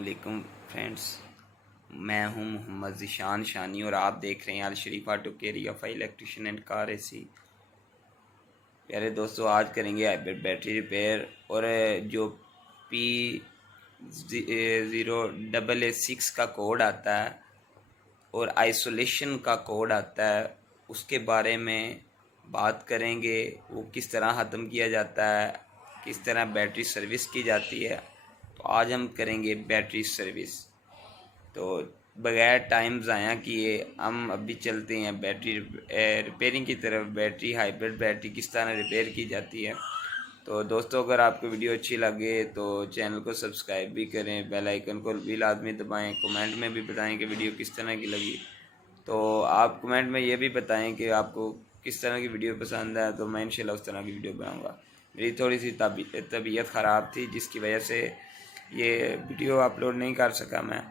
अस्सलामुअलैकुम फ्रेंड्स, मैं हूं मोहम्मद ज़ीशान शानी और आप देख रहे हैं अल शरीफ ऑटो केयर याफा इलेक्ट्रिशियन एंड कार एसी। प्यारे दोस्तों, आज करेंगे हाइब्रिड बैटरी रिपेयर। और जो P0AA6 का कोड आता है और आइसोलेशन का कोड आता है, उसके बारे में बात करेंगे। वो किस तरह ख़त्म किया जाता है, किस तरह बैटरी सर्विस की जाती है। तो आज हम करेंगे बैटरी सर्विस। तो बगैर टाइम ज़ाया किए हम अभी चलते हैं बैटरी रिपेयरिंग की तरफ। बैटरी हाइब्रिड बैटरी किस तरह रिपेयर की जाती है। तो दोस्तों, अगर आपको वीडियो अच्छी लगे तो चैनल को सब्सक्राइब भी करें, बेल आइकन को भी लाजमी दबाएं। कमेंट में भी बताएं कि वीडियो किस तरह की लगी। तो आप कमेंट में ये भी बताएं कि आपको किस तरह की वीडियो पसंद है, तो मैं इंशाल्लाह उस तरह की वीडियो बनाऊंगा। मेरी थोड़ी सी तबीयत ख़राब थी, जिसकी वजह से ये वीडियो अपलोड नहीं कर सका मैं।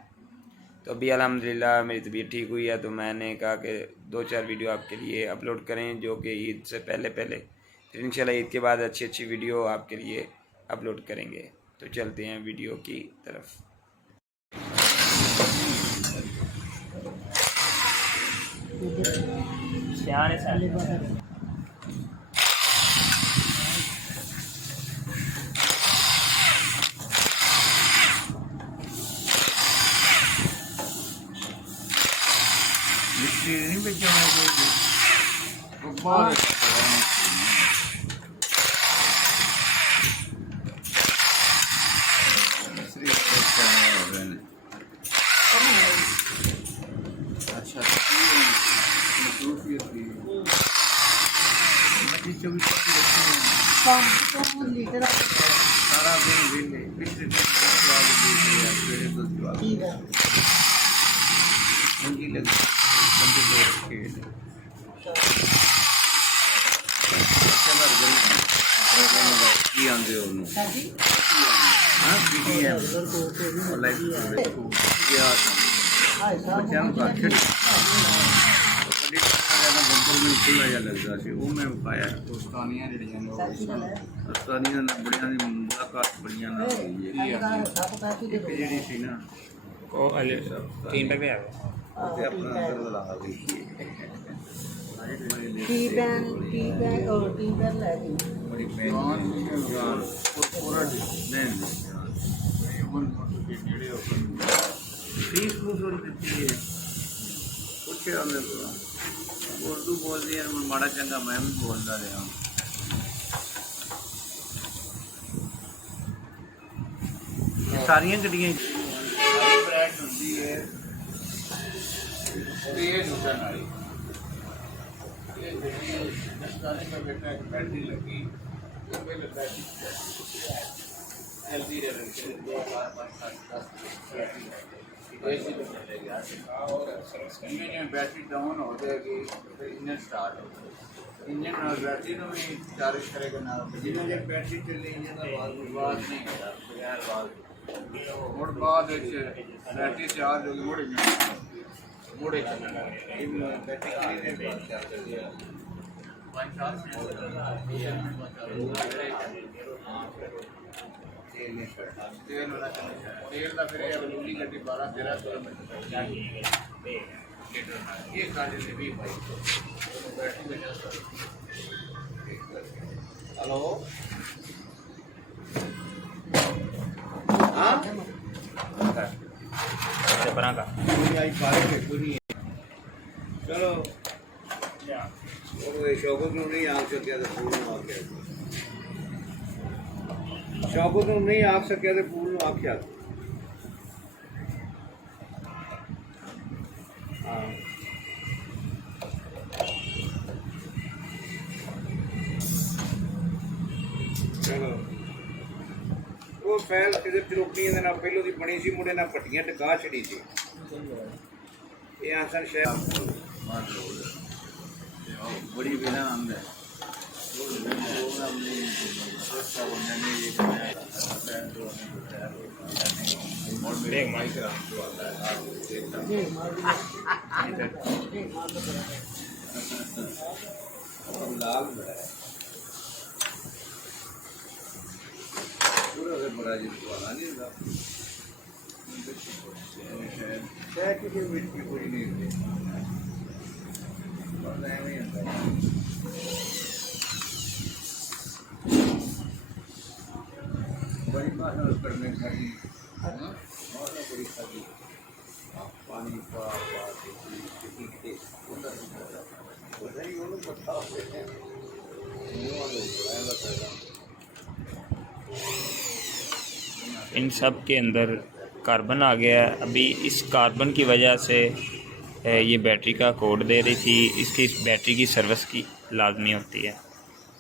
तो अभी अल्हम्दुलिल्लाह मेरी तबीयत ठीक हुई है, तो मैंने कहा कि 2-4 वीडियो आपके लिए अपलोड करें, जो कि ईद से पहले फिर इंशाल्लाह ईद के बाद अच्छी वीडियो आपके लिए अपलोड करेंगे। तो चलते हैं वीडियो की तरफ। नहीं बेचा अच्छा सारा दिन पिछले लगता से वो मैं पाया उस्तानियां बड़िया मुलाकात बड़िया ना जी सी ना अपना उर्दू बोल दी माड़ा चंगा मैं भी बोलता रहा। सारिया गड्डियां बैटरी लगी बैटरी डाउन हो जाएगी, फिर इंजन स्टार्ट हो इंजन और बैटरी को भी चार्ज करेगा ना। जिन्हें जब बैटरी चले इंजन का बात नहीं होता बगैर बात मुड़ बाद बैटरी चार्ज होगी मुड़े बैटरी तेल वाला तेल का फिर अगली गड्डी 12-13 ये काले से भी भाई बैटरी में हेलो हाँ चलो शौकत नहीं आ सकिया शौकत नहीं आ सकिया तो पूर्ण आख्या चलो वो फैल किधर चरोपी पहलों की बनी सी मुड़े ना पट्टियां टका छड़ी सी ये आसन शहर बड़ी बिना आमद है लाल बड़ा है पूरा बड़ा जी वाला नहीं बैटरी के बीच की पूरी नहीं होती और नहीं होता बड़ी बात है करने खाली और बड़ी खाली पानी पा के वो लोग बताओ इन सब के अंदर कार्बन आ गया है। अभी इस कार्बन की वजह से ये बैटरी का कोड दे रही थी। इसकी इस बैटरी की सर्विस की लाजमी होती है,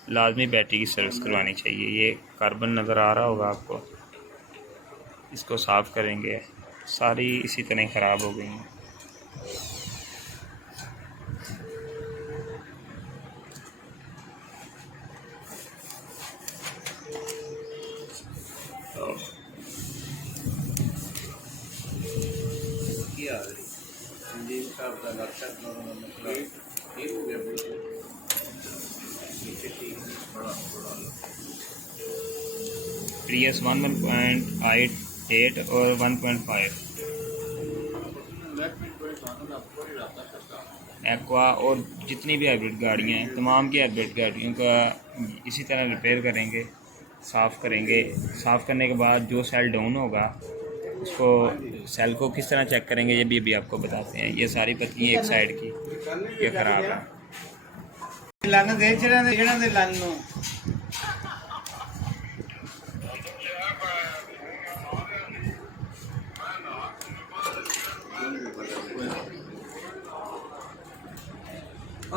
लाजमी बैटरी की सर्विस करवानी चाहिए। ये कार्बन नज़र आ रहा होगा आपको, इसको साफ़ करेंगे। सारी इसी तरह ख़राब हो गई हैं। इंजीन साहब का लक्षण मतलब एक हो गया बिल्कुल नीचे ठीक बड़ा बड़ा प्रियस 1.8 और 1.5 एक्वा और जितनी भी हाइब्रिड गाड़ियाँ हैं, तमाम की हाइब्रिड गाड़ियों का इसी तरह रिपेयर करेंगे, साफ़ करेंगे। साफ़ करने के बाद जो सेल डाउन होगा उसको सेल को किस तरह चेक करेंगे ये भी अभी आपको बताते हैं। ये सारी पत्तियाँ एक साइड की ये ख़राब है। लंग दे जेड़ा दे लंग नो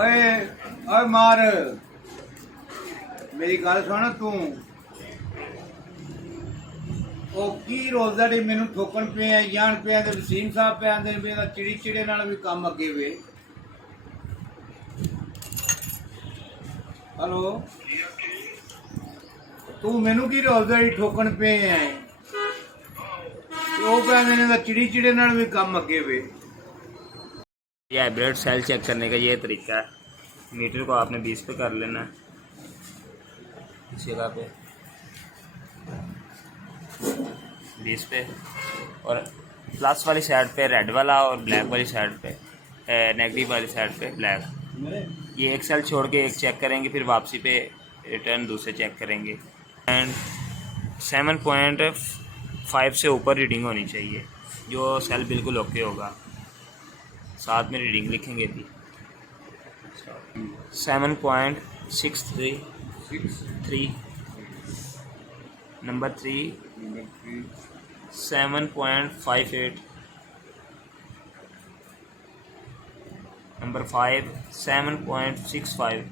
ओए ओए मार मेरी गल सुन तू ओ की रोज़ मैनू ठोकन पे जान पे वसीम साहब पे आंदे पे चिड़ी चिड़े नाल भी काम अगे वे हेलो तू मैनू की रोज़ ठोकन पे है वो पे चिड़ी चिड़े नाल भी काम अगे वे। ये हाइब्रिड सेल चेक करने का ये तरीका है। मीटर को आपने 20 पे कर लेना है, इस जगह पे 20 पे, और प्लस वाली साइड पे रेड वाला और ब्लैक वाली साइड पे नेगेटिव वाली साइड पे ब्लैक। ये एक सेल छोड़ के एक चेक करेंगे, फिर वापसी पे रिटर्न दूसरे चेक करेंगे। एंड 7.5 से ऊपर रीडिंग होनी चाहिए, जो सेल बिल्कुल ओके होगा। साथ में रीडिंग लिखेंगे भी 7.63 number 3 7.58 number 5 7.65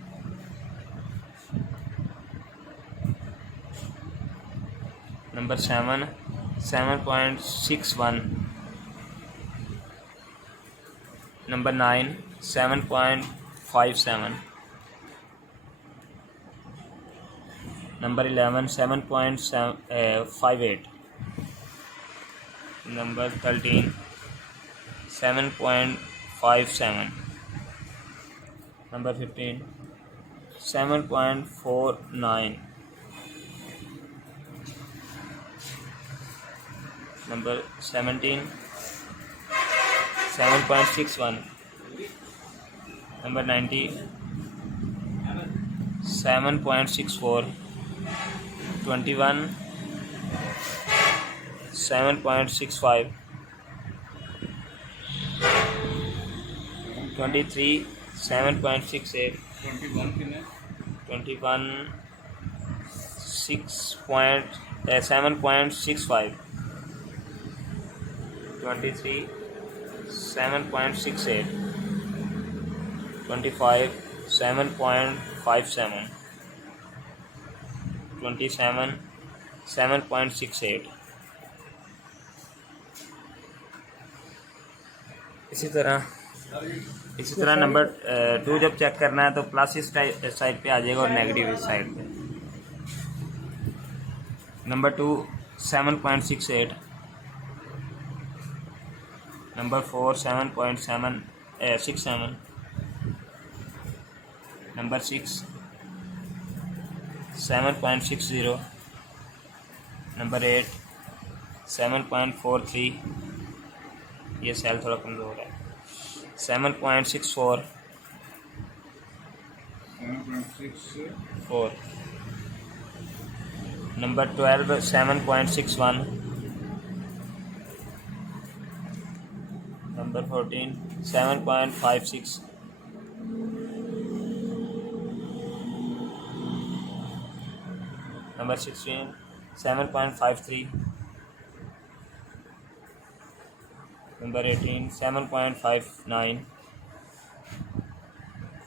number 7 7.61 number 9 7.57 number 11 7.58 number 13 7.57 number 15 7.49 number 17 7.61 number 90 7.64 21 7.65 23 7.68 21 7.65 23 7.68 25 7.57 27 7.68। इसी तरह नंबर 2 जब चेक करना है तो प्लस इस साइड पे आ जाएगा और नेगेटिव इस साइड पे। नंबर 2 7.68 नंबर 4 7.67 नंबर 6 7.60 नंबर 8 7.43 ये सेल थोड़ा कमज़ोर है। 7.64 4 नंबर 12 7.61 नंबर 14 7.56 नंबर 16 7.53 नंबर 18 7.59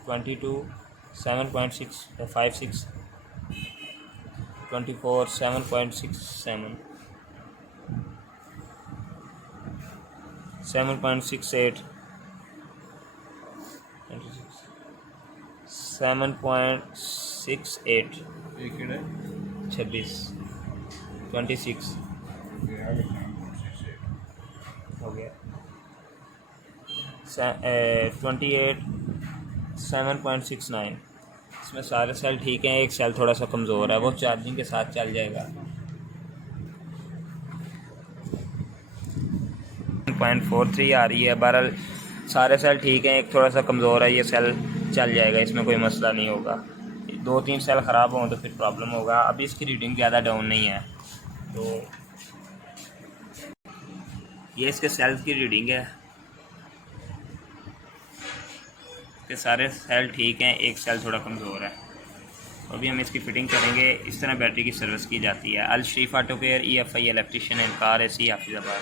22 7.56 24 7.67 7.68 7.68 26 26 हो गया 28 7.69। इसमें सारे सेल ठीक हैं, एक सेल थोड़ा सा कमज़ोर है, वो चार्जिंग के साथ चल जाएगा। 1.43 आ रही है। बहरहाल सारे सेल ठीक हैं, एक थोड़ा सा कमज़ोर है, ये सेल चल जाएगा, इसमें कोई मसला नहीं होगा। 2-3 सेल ख़राब हों तो फिर प्रॉब्लम होगा। अभी इसकी रीडिंग ज़्यादा डाउन नहीं है, तो ये इसके सेल्स की रीडिंग है कि सारे सेल ठीक हैं, एक सेल थोड़ा कमज़ोर है। अभी हम इसकी फ़िटिंग करेंगे। इस तरह बैटरी की सर्विस की जाती है। Al Sharif auto care, EFI electrician and car AC Hafizabad.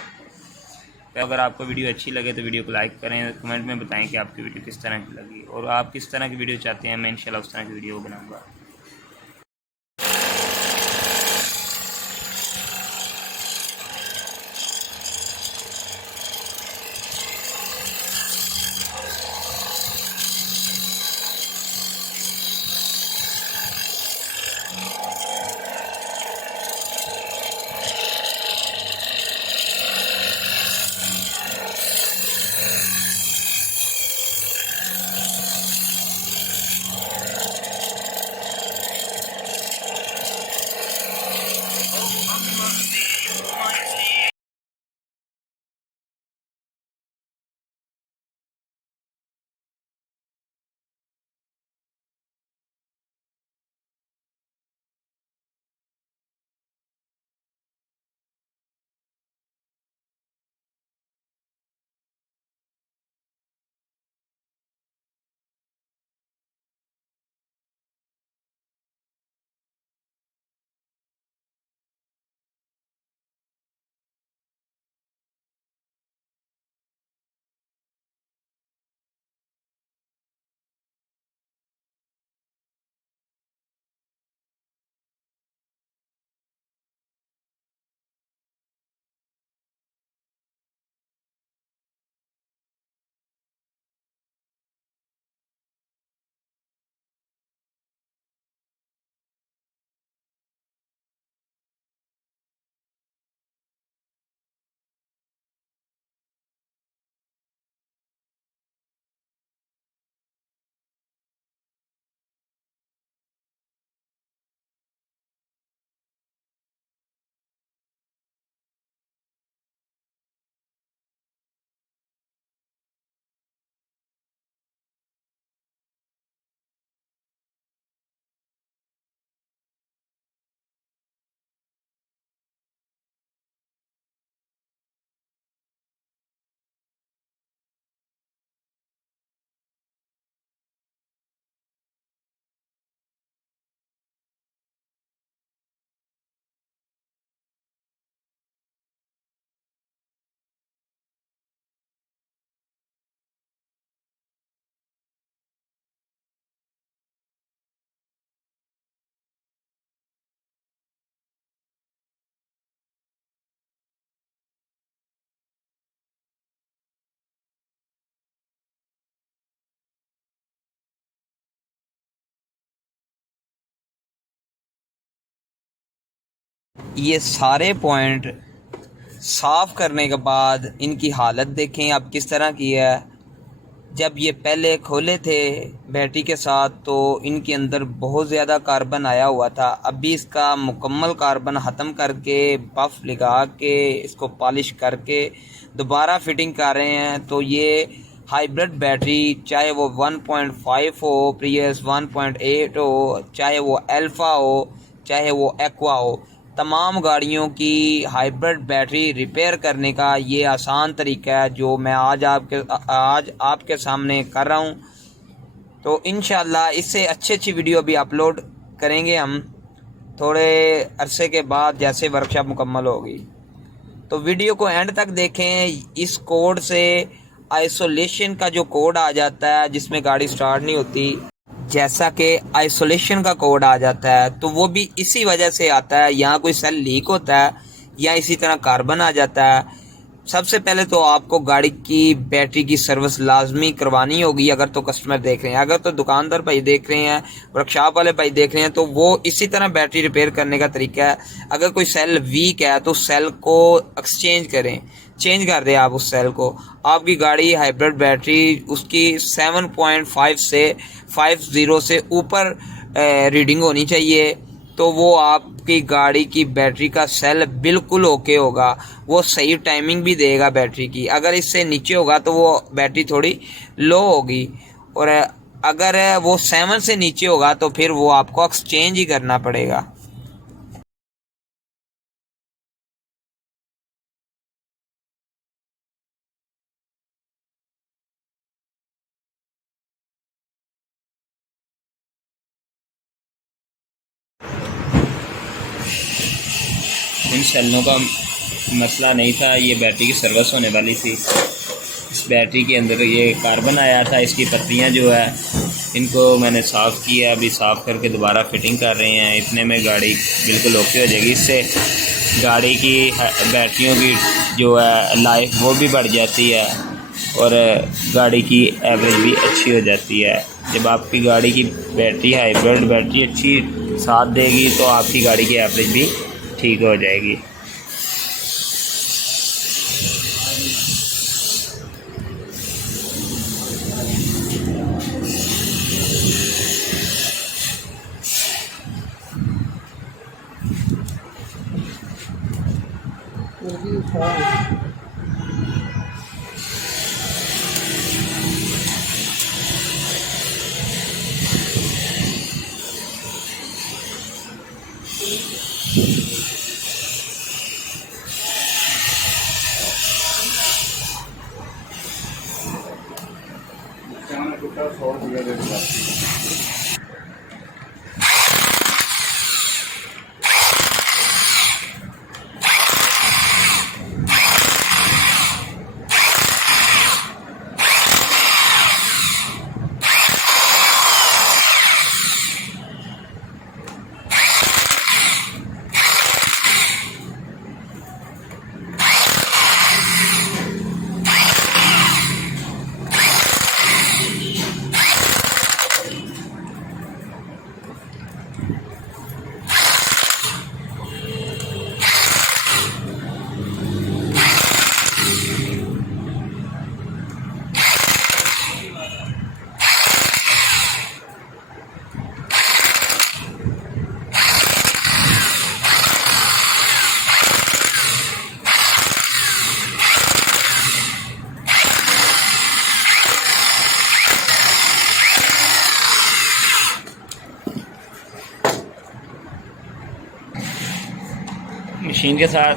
तो अगर आपको वीडियो अच्छी लगे तो वीडियो को लाइक करें, कमेंट में बताएं कि आपकी वीडियो किस तरह की लगी और आप किस तरह की वीडियो चाहते हैं। मैं इंशाल्लाह उस तरह की वीडियो बनाऊँगा। ये सारे पॉइंट साफ़ करने के बाद इनकी हालत देखें आप किस तरह की है। जब ये पहले खोले थे बैटरी के साथ तो इनके अंदर बहुत ज़्यादा कार्बन आया हुआ था। अभी इसका मुकम्मल कार्बन ख़त्म करके बफ़ लगा के इसको पॉलिश करके दोबारा फिटिंग कर रहे हैं। तो ये हाइब्रिड बैटरी, चाहे वो 1.5 हो, प्रियस 1.8 हो, चाहे वो अल्फ़ा हो, चाहे वो एक्वा हो, तमाम गाड़ियों की हाइब्रिड बैटरी रिपेयर करने का ये आसान तरीका है जो मैं आज आपके सामने कर रहा हूँ। तो इंशाल्लाह इससे अच्छी वीडियो भी अपलोड करेंगे हम थोड़े अरसे के बाद, जैसे वर्कशॉप मुकम्मल होगी। तो वीडियो को एंड तक देखें। इस कोड से आइसोलेशन का जो कोड आ जाता है जिसमें गाड़ी स्टार्ट नहीं होती, जैसा कि आइसोलेशन का कोड आ जाता है, तो वो भी इसी वजह से आता है। यहाँ कोई सेल लीक होता है या इसी तरह कार्बन आ जाता है। सबसे पहले तो आपको गाड़ी की बैटरी की सर्विस लाजमी करवानी होगी, अगर तो कस्टमर देख रहे हैं। अगर तो दुकानदार भाई देख रहे हैं, वर्कशॉप वाले भाई देख रहे हैं, तो वो इसी तरह बैटरी रिपेयर करने का तरीका है। अगर कोई सेल वीक है तो सेल को एक्सचेंज करें, चेंज कर दें आप उस सेल को। आपकी गाड़ी हाइब्रिड बैटरी उसकी 7.5 से 50 से ऊपर रीडिंग होनी चाहिए, तो वो आपकी गाड़ी की बैटरी का सेल बिल्कुल ओके होगा। वो सही टाइमिंग भी देगा बैटरी की। अगर इससे नीचे होगा तो वो बैटरी थोड़ी लो होगी, और अगर वो 7 से नीचे होगा तो फिर वो आपको एक्सचेंज ही करना पड़ेगा। इन सेलों का मसला नहीं था, ये बैटरी की सर्विस होने वाली थी। इस बैटरी के अंदर ये कार्बन आया था, इसकी पत्तियां जो है इनको मैंने साफ़ किया, अभी साफ़ करके दोबारा फिटिंग कर रहे हैं। इतने में गाड़ी बिल्कुल ओके हो जाएगी। इससे गाड़ी की बैटरियों की जो है लाइफ वो भी बढ़ जाती है और गाड़ी की एवरेज भी अच्छी हो जाती है। जब आपकी गाड़ी की बैटरी हाइब्रिड बैटरी अच्छी साथ देगी तो आपकी गाड़ी की एवरेज भी ठीक हो जाएगी। कुत्ता 100 रुपये दे देगा। मशीन के साथ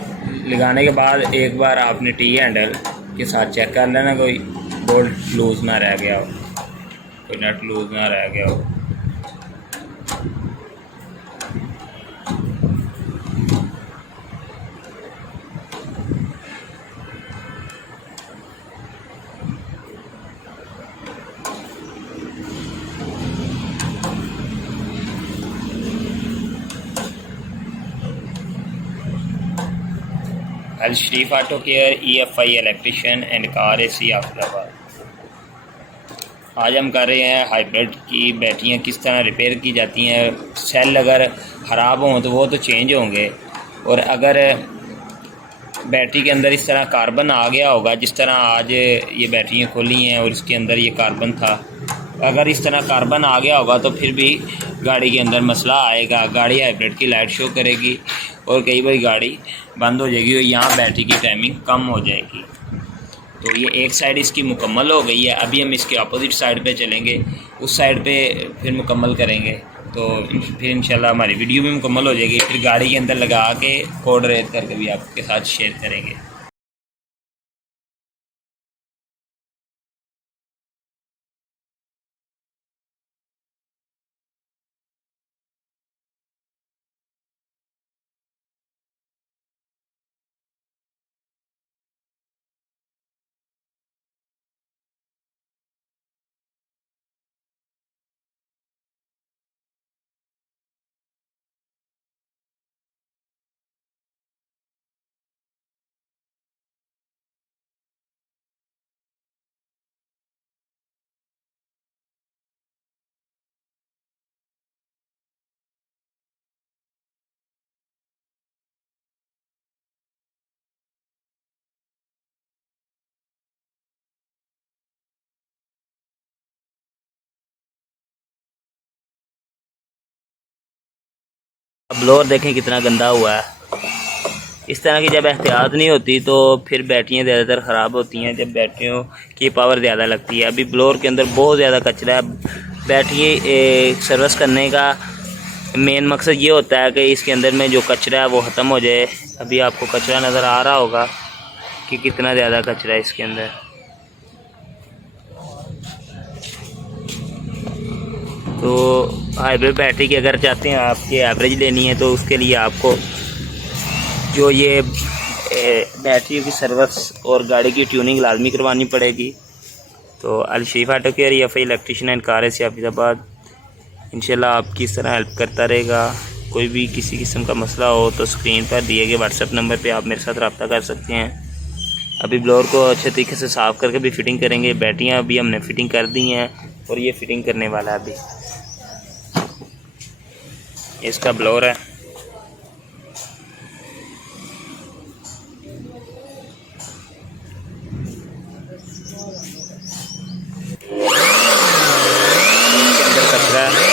लगाने के बाद एक बार आपने टी हैंडल के साथ चेक कर लेना कोई बोल्ट लूज़ ना रह गया हो, कोई नट लूज़ ना रह गया हो। Al Sharif auto care EFI electrician and car AC आफिलाबाद। आज हम कर रहे हैं हाइब्रिड की बैटरियां किस तरह रिपेयर की जाती हैं। सेल अगर ख़राब हों तो वो तो चेंज होंगे, और अगर बैटरी के अंदर इस तरह कार्बन आ गया होगा, जिस तरह आज ये बैटरियाँ खोली हैं और इसके अंदर ये कार्बन था। अगर इस तरह कार्बन आ गया होगा तो फिर भी गाड़ी के अंदर मसला आएगा, गाड़ी हाइब्रिड की लाइट शो करेगी और कई बार गाड़ी बंद हो जाएगी और यहाँ बैटरी की टाइमिंग कम हो जाएगी। तो ये एक साइड इसकी मुकम्मल हो गई है। अभी हम इसके अपोजिट साइड पे चलेंगे, उस साइड पे फिर मुकम्मल करेंगे। तो फिर इंशाल्लाह हमारी वीडियो भी मुकम्मल हो जाएगी। फिर गाड़ी के अंदर लगा के कोड रेड करके भी आपके साथ शेयर करेंगे। अब ब्लोअर देखें कितना गंदा हुआ है। इस तरह की जब एहतियात नहीं होती तो फिर बैटरियाँ ज़्यादातर ख़राब होती हैं, जब बैटरियों की पावर ज़्यादा लगती है। अभी ब्लोअर के अंदर बहुत ज़्यादा कचरा है। बैटरी सर्विस करने का मेन मकसद ये होता है कि इसके अंदर में जो कचरा है वो ख़त्म हो जाए। अभी आपको कचरा नज़र आ रहा होगा कि कितना ज़्यादा कचरा है इसके अंदर। तो हाइब्रिड बैटरी की अगर चाहते हैं आपकी एवरेज लेनी है तो उसके लिए आपको जो ये बैटरी की सर्विस और गाड़ी की ट्यूनिंग लाजमी करवानी पड़ेगी। तो अल शरीफ ऑटो केयर या फिर इलेक्ट्रिशियन एंड कार से हाफिज़ाबाद इंशाल्लाह आपकी इस तरह हेल्प करता रहेगा। कोई भी किसी किस्म का मसला हो तो स्क्रीन पर दिए गए व्हाट्सएप नंबर पे आप मेरे साथ रब्ता कर सकते हैं। अभी ब्लोअर को अच्छे तरीके से साफ़ करके भी फ़िटिंग करेंगे। बैटरियाँ अभी हमने फ़िटिंग कर दी हैं और ये फ़िटिंग करने वाला है। अभी इसका ब्लोअर है। इसके अंदर कचरा है।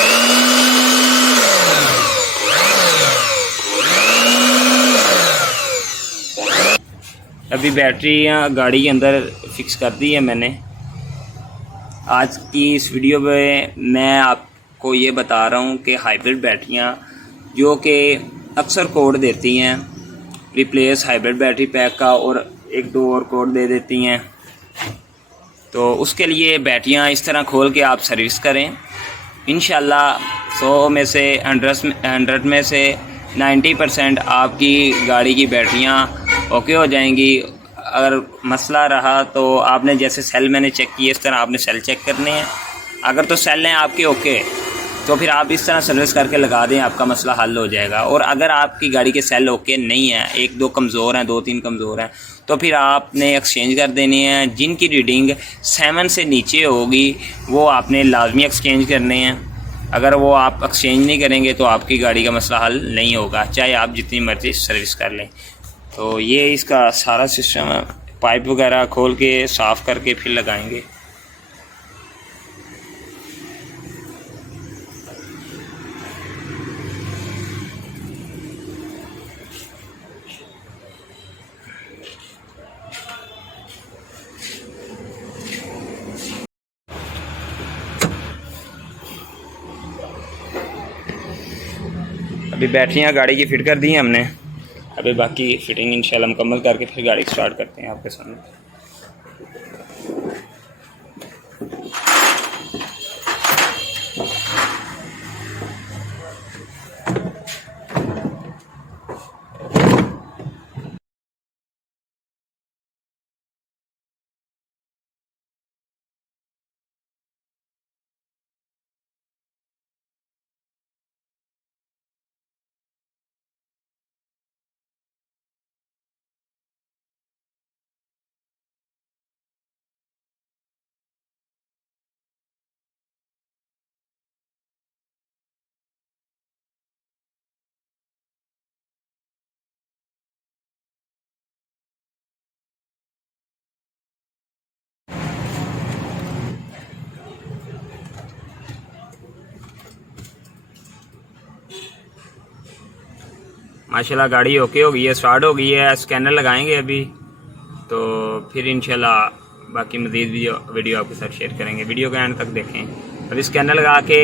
अभी बैटरियाँ गाड़ी के अंदर फिक्स कर दी है मैंने। आज की इस वीडियो में मैं आपको ये बता रहा हूँ कि हाइब्रिड बैटरियाँ जो कि अक्सर कोड देती हैं रिप्लेस हाइब्रिड बैटरी पैक का और एक दो और कोड दे देती हैं, तो उसके लिए बैटरियाँ इस तरह खोल के आप सर्विस करें। इंशाल्लाह 100 में से 100 में से 90% आपकी गाड़ी की बैटरियाँ ओके हो जाएंगी। अगर मसला रहा तो आपने जैसे सेल मैंने चेक किए इस तरह आपने सेल चेक करने हैं। अगर तो सेल हैं आपके ओके तो फिर आप इस तरह सर्विस करके लगा दें, आपका मसला हल हो जाएगा। और अगर आपकी गाड़ी के सेल ओके नहीं है, एक दो कमज़ोर हैं, 2-3 कमज़ोर हैं, तो फिर आपने एक्सचेंज कर देने हैं। जिनकी रीडिंग 7 से नीचे होगी वो आपने लाजमी एक्सचेंज करने हैं। अगर वो आप एक्सचेंज नहीं करेंगे तो आपकी गाड़ी का मसला हल नहीं होगा, चाहे आप जितनी मर्ज़ी सर्विस कर लें। तो ये इसका सारा सिस्टम है। पाइप वगैरह खोल के साफ़ करके फिर लगाएंगे। अभी बैटरियाँ गाड़ी की फ़िट कर दी हैं हमने। अभी बाकी फ़िटिंग इंशाल्लाह मुकम्मल करके फिर गाड़ी स्टार्ट करते हैं आपके सामने। माशाल्लाह गाड़ी ओके हो गई है, स्टार्ट हो गई है। स्कैनर लगाएंगे अभी, तो फिर इंशाल्लाह बाकी मज़ीद वीडियो आपके साथ शेयर करेंगे। वीडियो के एंड तक देखें। अभी स्कैनर लगा के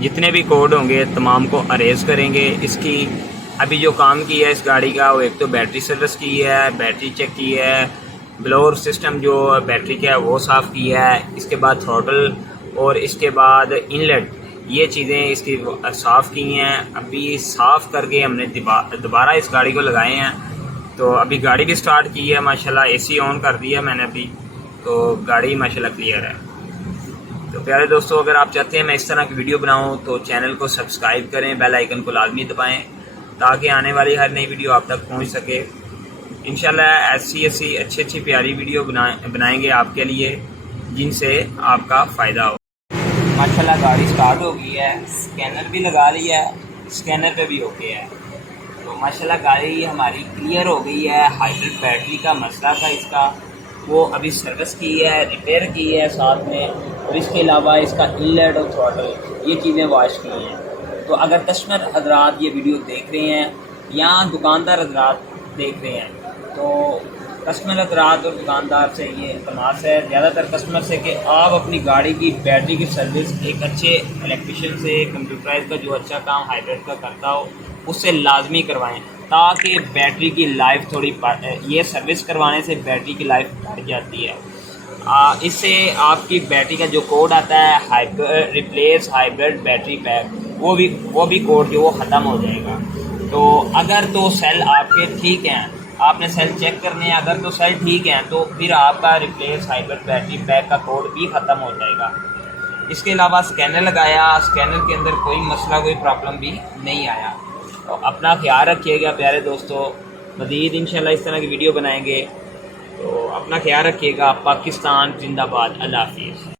जितने भी कोड होंगे तमाम को अरेज करेंगे। इसकी अभी जो काम किया है इस गाड़ी का, वो एक तो बैटरी सर्विस की है, बैटरी चेक की है, ब्लोअर सिस्टम जो बैटरी का है वो साफ़ किया है, इसके बाद थ्रॉटल और इसके बाद इनलेट, ये चीज़ें इसकी साफ़ की हैं। अभी साफ़ करके हमने दोबारा इस गाड़ी को लगाए हैं। तो अभी गाड़ी भी स्टार्ट की है माशाल्लाह, एसी ऑन कर दिया मैंने अभी, तो गाड़ी माशाल्लाह क्लियर है। तो प्यारे दोस्तों, अगर आप चाहते हैं मैं इस तरह की वीडियो बनाऊं तो चैनल को सब्सक्राइब करें, बेल आइकन को लाजमी दबाएं ताकि आने वाली हर नई वीडियो आप तक पहुंच सके। इंशाल्लाह ऐसी अच्छी प्यारी वीडियो बनाएंगे आपके लिए, जिनसे आपका फ़ायदा हो। माशाल्लाह गाड़ी स्टार्ट हो गई है, स्कैनर भी लगा लिया है, स्कैनर पे भी ओके है। तो माशाल्लाह गाड़ी हमारी क्लियर हो गई है। हाइब्रिड बैटरी का मसला था इसका, वो अभी सर्विस की है, रिपेयर की है साथ में, और इसके अलावा इसका इनलेट और थ्रॉटल ये चीज़ें वॉश की हैं। तो अगर कस्टमर हजरात ये वीडियो देख रहे हैं या दुकानदार हजरात देख रहे हैं, तो कस्टमर हजरात और दुकानदार से ये इल्तमास है, ज़्यादातर कस्टमर से, कि आप अपनी गाड़ी की बैटरी की सर्विस एक अच्छे इलेक्ट्रिशियन से, कंप्यूटराइज का जो अच्छा काम हाइब्रिड का करता हो उससे लाजमी करवाएं, ताकि बैटरी की लाइफ थोड़ी, ये सर्विस करवाने से बैटरी की लाइफ बढ़ जाती है। इससे आपकी बैटरी का जो कोड आता है रिप्लेस हाइब्रिड बैटरी पैक, वो भी कोड जो वो ख़त्म हो जाएगा। तो अगर तो सेल आपके ठीक हैं, आपने सेल चेक करने हैं, अगर तो सेल ठीक हैं तो फिर आपका रिप्लेस हाइब्रिड बैटरी पैक का कोड भी ख़त्म हो जाएगा। इसके अलावा स्कैनर लगाया, स्कैनर के अंदर कोई मसला, कोई प्रॉब्लम भी नहीं आया। तो अपना ख्याल रखिएगा प्यारे दोस्तों, मज़ीद इंशाल्लाह इस तरह की वीडियो बनाएंगे। तो अपना ख्याल रखिएगा। पाकिस्तान जिंदाबाद। अल्लाह हाफिज़।